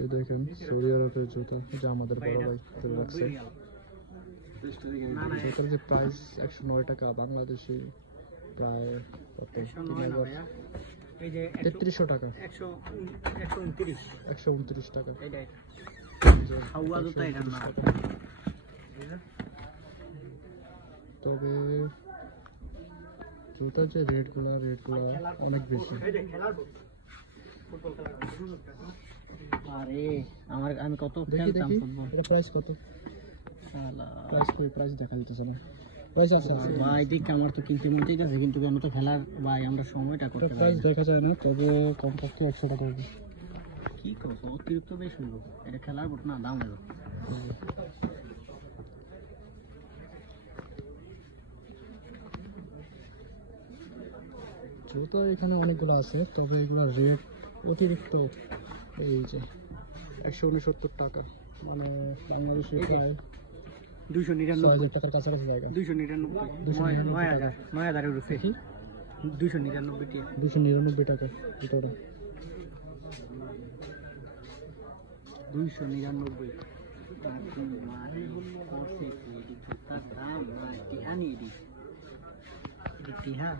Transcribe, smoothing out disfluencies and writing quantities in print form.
এই দেখেন সৌদি আরবের জুতা, যা আমাদের বড় ভাই রাখছে। জুতার যে প্রাইস 109 টাকা, বাংলাদেশি প্রায় কত, 3300 টাকা, 129 টাকা। তবে জুতার যে রেটগুলো অনেক বেশি। আরে আমি কত দেখি এটা প্রাইস কত? প্রাইস দেখা যাচ্ছে না। প্রাইস আছে ভাই, দেখ আমার তো কিনতে মন চাইতেছে, কিন্তু কেন তো খেলার ভাই আমরা সময়টা করতে পারি। প্রাইস দেখা যায় না, তবে কমপক্ষে 100 টাকা হবে। কি করছো, অতিরিক্ত বেশি হলো। এটা খেলার বট না, দাম হলো। জুতো এখানে অনেকগুলো আছে, তবে এগুলো রেট অতিরিক্ত। এই যে 169 টাকা, মানে বাংলাদেশে প্রায় 299 টাকার কাছাকাছি জায়গা। 299 9000 রুপি, 299 টাকা জুতোটা। 299 দাম না, টিহা।